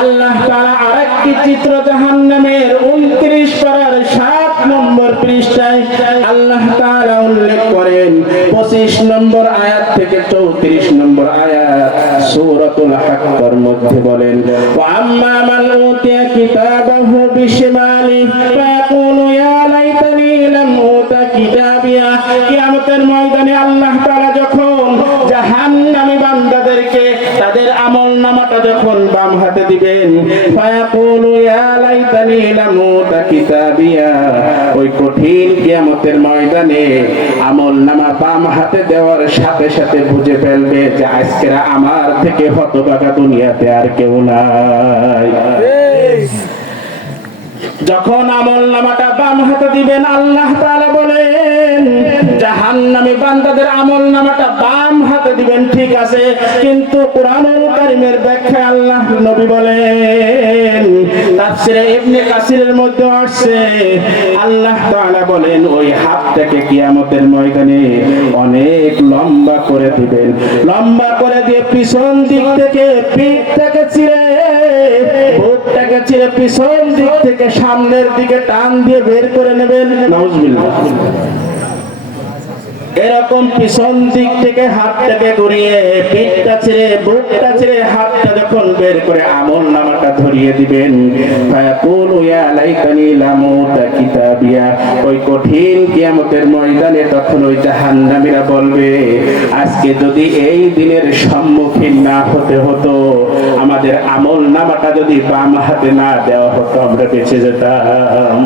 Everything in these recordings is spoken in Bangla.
আল্লাহ তাআলা আরেকটি চিত্র জাহান্নামের 29 পারার 7 নম্বর পৃষ্ঠায় আল্লাহ তাআলা উল্লেখ করেন 25 নম্বর আয়াত থেকে 34 নম্বর আয়াত সূরাতুল হাক্কার মধ্যে বলেন ওয়া আম্মা মান উতিয়া কিতাবাহু বিশিমালি ফায়াকুলু ইয়া লাইতানি লাম উতা কিতাবিয়া। কিয়ামতের ময়দানে আল্লাহ তাআলা যখন জাহান্নামী বান্দাদেরকে তাদের আমলনামাটা যখন বাম হাতে দিবেন ফায়াকুলু ইয়া লাইতানি লাম উতা কিতাবিয়া, ওই কঠিন কিয়ামতের ময়দানে আমলনামা বাম হাতে দেওয়ার সাথে সাথে বুঝে ফেলবে যে আজকেরা আমার থেকে হতভাগা দুনিয়াতে আর কেউ নাই। যখন আমলনামাটা বাম হাতে দিবেন আল্লাহ তাআলা বলেন জাহান্নামী বান্দাদের আমলনামাটা বাম হাতে দিবেন, ঠিক আছে, কিন্তু কোরআনুল কারীমের ব্যাখ্যা আল্লাহ নবী বলেন তাফসীরে ইবনে কাসিরের মধ্যে আসছে আল্লাহ তাআলা বলেন ওই হাতটাকে কিয়ামতের ময়দানে অনেক লম্বা করে দিবেন, লম্বা করে দিয়ে পিছন দিক থেকে পিঠটাকে চিরে বুকটাকে চিরে পিছন দিক থেকে সামনের দিকে টান দিয়ে বের করে নেবেন। নাউজুবিল্লাহ। এরকম পিছন দিক থেকে হাতটাকে ঘুরিয়ে পিঠটা ছেড়ে বুকটা ছেড়ে হাতটা যখন বের করে আমলনামাটা ধরিয়ে দিবেন ফায়াকুলু ইয়া লাইতানি লাম উতা কিতাবিয়া, ওই কঠিন কিয়ামতের ময়দানে তখন ওই জাহান্নামীরা বলবে আজকে যদি এই দিনের সম্মুখীন না হতে হতো, আমাদের আমলনামাটা যদি বাম হাতে না দেওয়া হতো, আমরা বেঁচে যেতাম।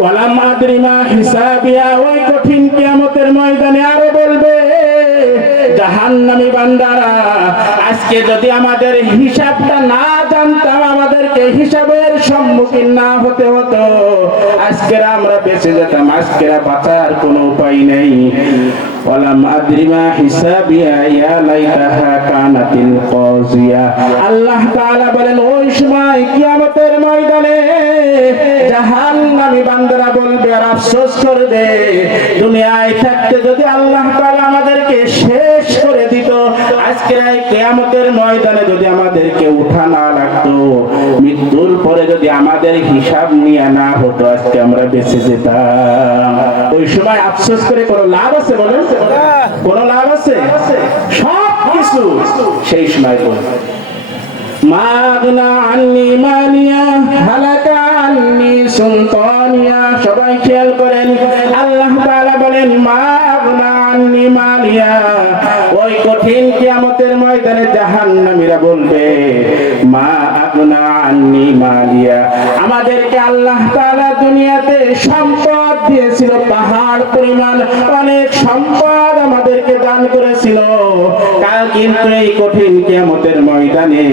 ওয়ালাম আদরি মা হিসাবিয়া, ওই কঠিন কিয়ামতের ময়দানে আরো বলবে জাহান্নামী বান্দারা আজকে যদি আমাদের হিসাবটা না জানতাম, আমাদেরকে হিসাবের সম্মুখীন না হতে হতো, আজকের আমরা বেঁচে যেতাম, আজকের বাঁচার কোনো উপায় নেই। ওয়ালাম আদরি মা হিসাবিয়া ইয়া লাইতাহা কানাতিল কাযিয়া। আল্লাহ তাআলা বলেন ওই সময় কিয়ামতের ময়দানে জাহান্নামী বান্দারা বলবে আর আফসোস করবে দুনিয়ায় থাকতে যদি আল্লাহ তাআলা আমাদেরকে শেষ করে দিত, আজকের এই কিয়ামতের ময়দানে যদি আমাদেরকে উঠা না লাগতো, মৃত্যুর পরে যদি আমাদের হিসাব নিয়ে না হতো, আজকে আমরা বেঁচে যেতাম। ওই সময় আফসোস করে কোনো লাভ আছে বলেন? কোনো লাভ আছে? সব কিছু সেই সময় বলবে মাগনা আন্নি মালিয়া হালাকা আন্নি সুলতানিয়া। সবাই খেয়াল করেন আল্লাহ তাআলা বলেন মাগনা আন্নি মালিয়া, ওই কঠিন কিয়ামতের ময়দানে জাহান্নামীরা বলবে মা আগনা আন্নি মালিয়া, আমাদেরকে আল্লাহ তাআলা দুনিয়াতে সম্পদ দিয়েছিল পাহাড় পরিমাণ, অনেক সম্পদ আমাদেরকে দান করেছিল, কিন্তু এই কঠিন কিয়ামতের ময়দানে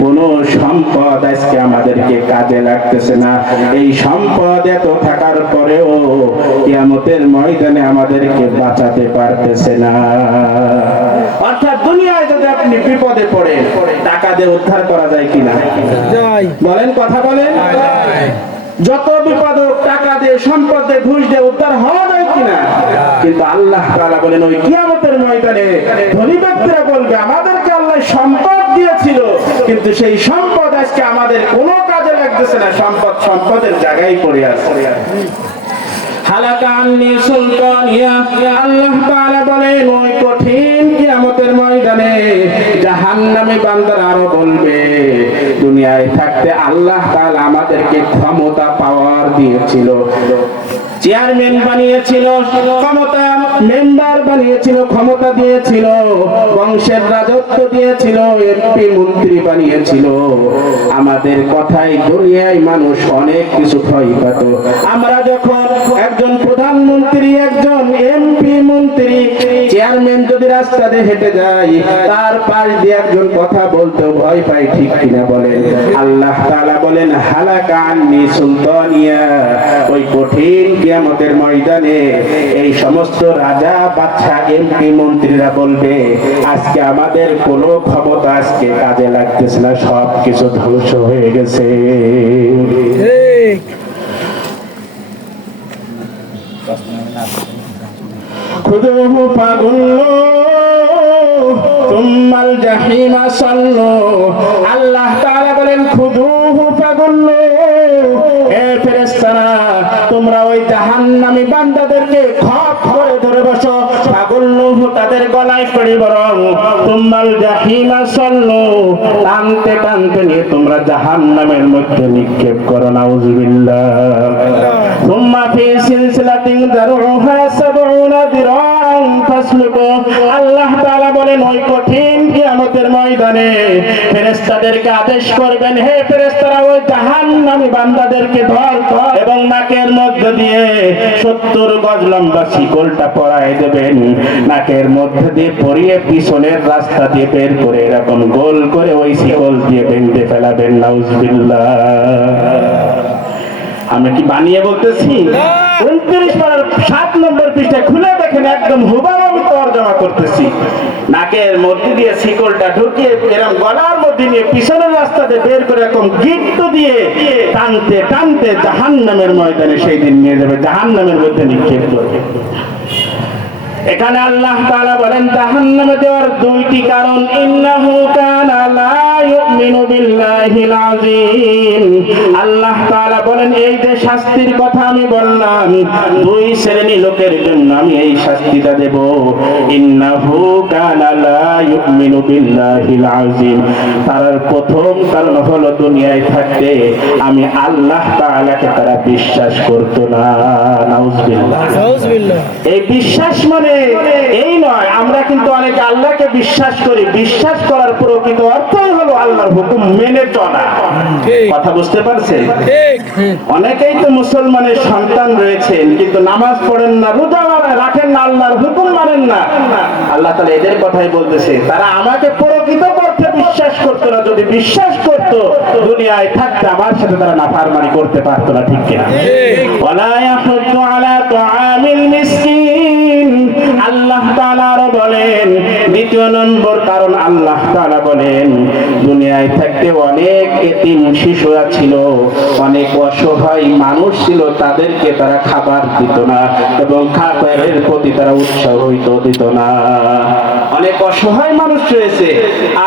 কোন সম্পদ আজকে আমাদেরকে কাজে লাগতেছে না। এই সম্পদ এত থাকার পরেও কিয়ামতের ময়দানে আমাদেরকে বাঁচাতে পারতেছে না। অর্থাৎ দুনিয়ায় যদি আপনি বিপদে পড়েন, টাকা দিয়ে উদ্ধার করা যায় কিনা? বলেন, কথা বলেন। যত বিপদ টাকা দিয়ে সম্পদ দিয়ে ঘুষ দিয়ে উদ্ধার হওয়া যায় কিনা? কিন্তু আল্লাহ তাআলা বলেন ওই কিয়ামতের ময়দানে ধনী ব্যক্তিরা বলবে আমাদেরকে আল্লাহ সম্পদ দিয়েছিল, কিন্তু সেই সম্পদ আজকে আমাদের কোনো কাজে লাগতেছে না, সম্পদ সম্পদের জায়গায় পড়ে আছে। হালাকা আন্নি সুলতানিয়া, আল্লাহ তাআলা বলেন ওই কঠিন কিয়ামতের ময়দানে জাহান্নামী বান্দারা আরো বলবে দুনিয়ায় থাকতে আল্লাহ তাআলা আমাদেরকে ক্ষমতা পাওয়ার দিয়েছিল, চেয়ারম্যান বানিয়েছিল, ক্ষমতা মেম্বার বানিয়েছিল, ক্ষমতা দিয়েছিল, বংশের রাজত্ব দিয়েছিল, এমপি মন্ত্রী বানিয়েছিল, আমাদের কথাই দুনিয়ায় মানুষ অনেক কিছু ভয় পেত। আমরা যখন একজন প্রধানমন্ত্রী, একজন এমপি মন্ত্রী, চেয়ারম্যান যদি রাস্তা দিয়ে হেঁটে যায়, তার পাশ দিয়ে একজন কথা বলতে ভয় পাই, ঠিক কিনা বলেন? আল্লাহ তাআলা বলেন হালাকা আন্নি সুলতানিয়া, ওই কঠিন কিয়ামতের ময়দানে এই সমস্ত রাজা বাদশা এমপি মন্ত্রীরা বলবে আজকে আমাদের কোনো ক্ষমতা আজকে কাজে লাগতেছে না, সব কিছু ধ্বংস হয়ে গেছে। খুদুহু ফাগুল্লু তুম্মাল জাহিমা সাল্লু। আল্লাহ তাদের গলায় পড়ে বরং তুম্মাল জাহিমা সল্লু, টানতে টানতে নিয়ে তোমরা জাহান্নামের মধ্যে নিক্ষেপ করো। নাউযুবিল্লাহ। তুম্মা ফি সিলসিলাতিন দারউহা 70 দিরান ফাসলুকু। আল্লাহ তাআলা বলেন ওই কঠিন কিয়ামতের ময়দানে ফেরেশতাদেরকে আদেশ করবেন, হে ফেরেশতারা ওই জাহান্নামী বান্দাদেরকে ধর এবং নাকের মধ্যে দিয়ে 70 গজ লম্বা শিকলটা পরায় দেবেন। নাকের মধ্যে দিয়ে পরিয়ে পিছনের রাস্তা দিয়ে বের করে এরকম গোল করে ওই শিকল দিয়ে বেঁধে ফেলাবেন। নাউযুবিল্লাহ। আমি কি বানিয়ে বলতেছি? 29 পারার 7 নম্বর পৃষ্ঠায় খুলে দেখেন, একদম হুবহু আমি তরজমা করতেছি। নাকের মধ্যে দিয়ে শিকলটা ঢুকিয়ে এরকম গলার মধ্যে নিয়ে পিছনের রাস্তাতে বের করে এরকম গিট্টু দিয়ে টানতে টানতে জাহান্নামের ময়দানে সেই দিন নিয়ে যাবে, জাহান্নামের মধ্যে নিক্ষেপ করবে। এখানে আল্লাহ তাআলা বলেন জাহান্নামে দেওয়ার দুইটি কারণ, ইন্নাহু কানা লা ইউমিনু বিল্লাহিল আযীম। আল্লাহ তাআলা বলেন এই যে শাস্তির কথা আমি বললাম, দুই শ্রেণী লোকের জন্য আমি এই শাস্তিটা দেব। ইন্নাহু কানা লা ইউমিনু বিল্লাহিল আযীম, তার প্রথম কারণ হলো দুনিয়ায় থাকতে আমি আল্লাহ তাআলাকে তারা বিশ্বাস করত না। নাউযুবিল্লাহ। এই বিশ্বাস মানে এই নয়, আমরা কিন্তু অনেকে আল্লাহকে বিশ্বাস করি, বিশ্বাস করার প্রকৃত অর্থই হলো আল্লাহর হুকুম মেনে চলা। কথা বুঝতে পারছেন? অনেকেই তো মুসলমানের সন্তান রয়েছেন কিন্তু নামাজ পড়েন না, রোজা রাখেন না, আল্লাহর হুকুম মানেন না। আল্লাহ তাআলা এদের কথাই বলতেছে, তারা আমাকে প্রকৃত অর্থে বিশ্বাস করতো না। যদি বিশ্বাস করতো দুনিয়ায় থাকতে আমার সাথে তারা নাফরমানি করতে পারতো না। ঠিক কিনা? ওয়ালা ইয়াহুদ্দু আলা তুআমিল মিসকিন। আল্লাহ তাআলা আরো বলেন দ্বিতীয় নম্বর কারণ, আল্লাহ তাআলা বলেন দুনিয়ায় থাকতে অনেক এতিম শিশুরা ছিল, অনেক অসহায় মানুষ ছিল, তাদেরকে তারা খাবার দিত না এবং খাবারের প্রতি তারা উৎসাহিত দিত না। অনেক অসহায় মানুষ রয়েছে,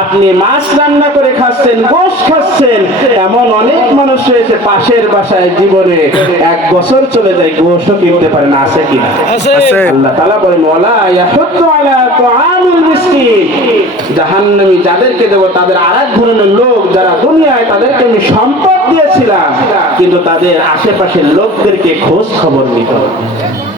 আপনি মাছ রান্না করে খাচ্ছেন, গোশত খাচ্ছেন, এমন অনেক মানুষ রয়েছে পাশের বাসায় জীবনে 1 বছর চলে যায়, গোশত কিনতে পারে না। আছে কিনা? আল্লাহ তাআলা বলেন ওয়ালা ইয়াহুদ্দু আলা তুআমিল মিসকিন। জাহান্নামী যাদেরকে দেব তাদের আরেক ধরনের লোক, যারা দুনিয়ায় তাদেরকে আমি সম্পদ দিয়েছিলাম কিন্তু তাদের আশেপাশের লোকদেরকে খোঁজ খবর নিত।